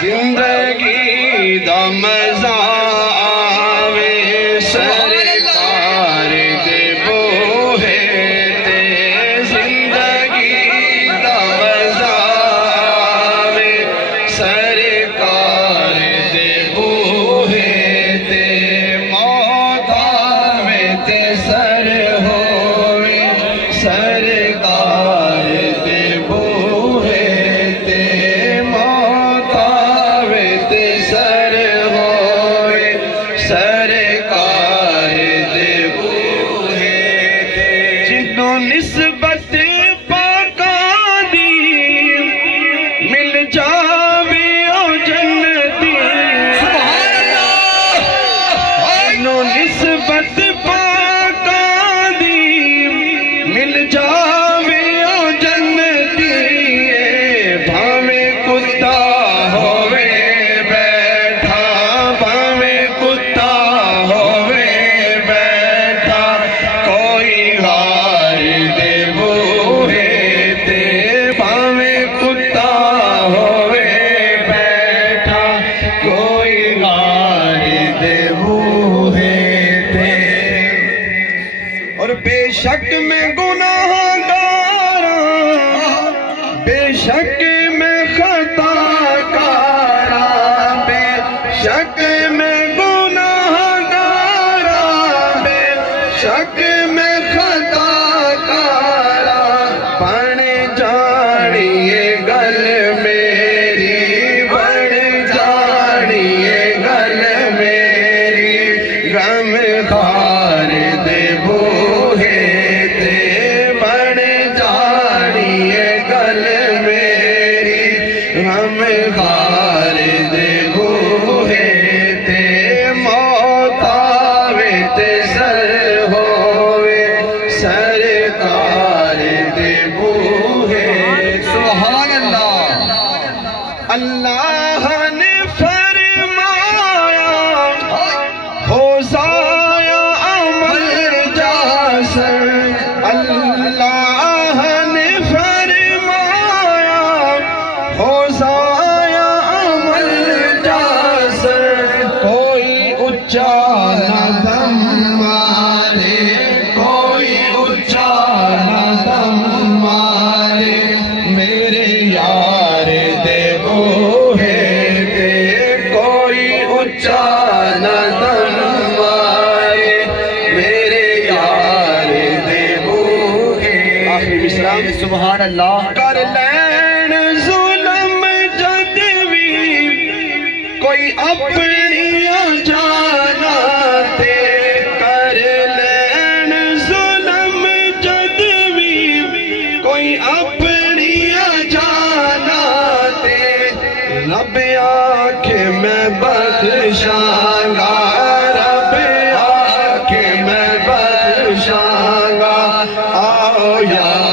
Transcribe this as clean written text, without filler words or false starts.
زندگی دا مزہ آوے سرکار دے بوہے تے زندگی دا مزہ آوے سرکار دے بوہے تے موت آوے تے سر ہوئے سرکار دے بوہے تے موت آوے تے سر ہوئے سرکار دے بوہے تے جنوں نسبت پاکاں دی مل جاوے او جنتی جنوں نسبت پاکاں دی مل جاوے او جنتی بھاویں کتا ہووے بیٹھا بھاویں کتا ہووے بیٹھا کوئی غار دے بوہے تے بھاویں کتا ہووے بیٹھا کوئی غار دے بوہے تے اور بے شک میں گناہ گاراں بے شک میں خطا کاراں بے شک میں گناہ گاراں بے شک میں خطا کاراں بن جانیے گل میری بن جانیے گل میری غم خار دے بوہے تے بن جانیے گل میری غم خار دے بوہے تے موت آوے تے سر ہووے سرکار دے بوہے سبحان اللہ اللہ نے فرمایا ہو ضائع عمل جاسر اللہ نے فرمایا ہو ضائع عمل جاسر کوئی اچا نہ دم مارے کوئی اچا نہ دم مارے میرے یار دے بوہے تے کوئی اچا نہ دم مارے میرے یار دے بوہے آخری مصرع سبحان اللہ کر لین ظلم جد بھی کوئی اپنی جانا تے کر لین ظلم جد بھی کوئی اپنی جانا تے رب آکھے میں بخشاں گا رب آکھے میں بخشاں گا آؤ یا